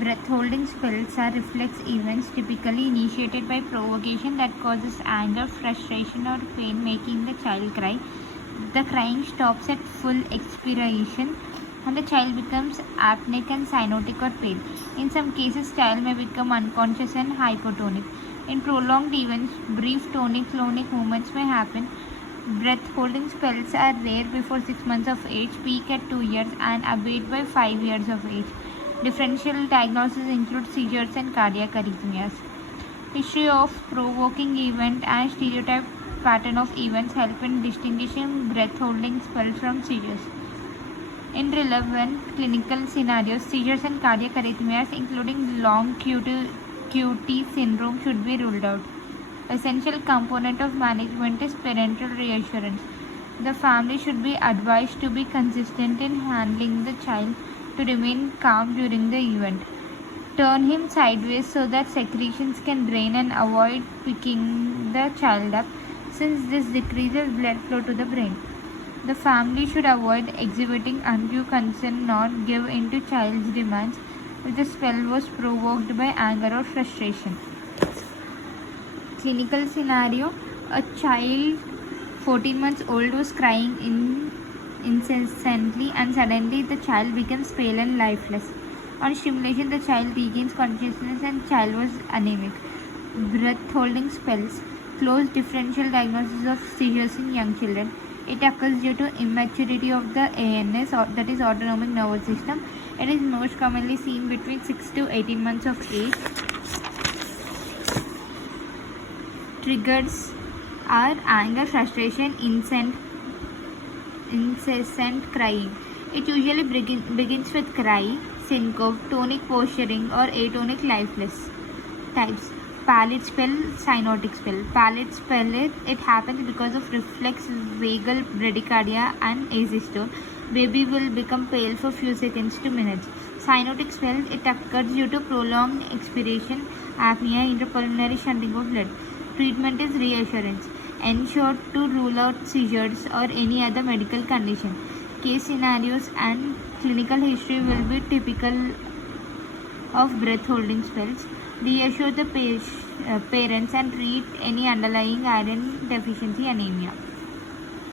Breath-holding spells are reflex events typically initiated by provocation that causes anger, frustration, or pain, making the child cry. The crying stops at full expiration and the child becomes apneic and cyanotic or pale. In some cases, child may become unconscious and hypotonic. In prolonged events, brief tonic-clonic movements may happen. Breath-holding spells are rare before 6 months of age, peak at 2 years, and abate by 5 years of age. Differential diagnoses include seizures and cardiac arrhythmias. History of provoking event and stereotype pattern of events help in distinguishing breath-holding spells from seizures. In relevant clinical scenarios, seizures and cardiac arrhythmias, including long QT syndrome, should be ruled out. Essential component of management is parental reassurance. The family should be advised to be consistent in handling the child, to remain calm during the event. Turn him sideways so that secretions can drain and avoid picking the child up, since this decreases blood flow to the brain. The family should avoid exhibiting undue concern nor give in to child's demands if the spell was provoked by anger or frustration. Clinical scenario: a child 14 months old was crying incessantly and suddenly the child becomes pale and lifeless. On stimulation, the child regains consciousness and child was anemic. Breath-holding spells. Close differential diagnosis of seizures in young children. It occurs due to immaturity of the ANS, that is autonomic nervous system. It is most commonly seen between 6 to 18 months of age. Triggers are anger, frustration, incessant crying. It usually begins with cry, syncope, tonic posturing, or atonic lifeless. Types: pallid spell, cyanotic spell. Pallid spell, it happens because of reflex vagal bradycardia and asystole. Baby will become pale for few seconds to minutes. Cyanotic spell, it occurs due to prolonged expiration, apnea, intrapulmonary shunting of blood. Treatment is reassurance. Ensure to rule out seizures or any other medical condition. Case scenarios and clinical history will be typical of breath-holding spells. Reassure the parents and treat any underlying iron deficiency anemia.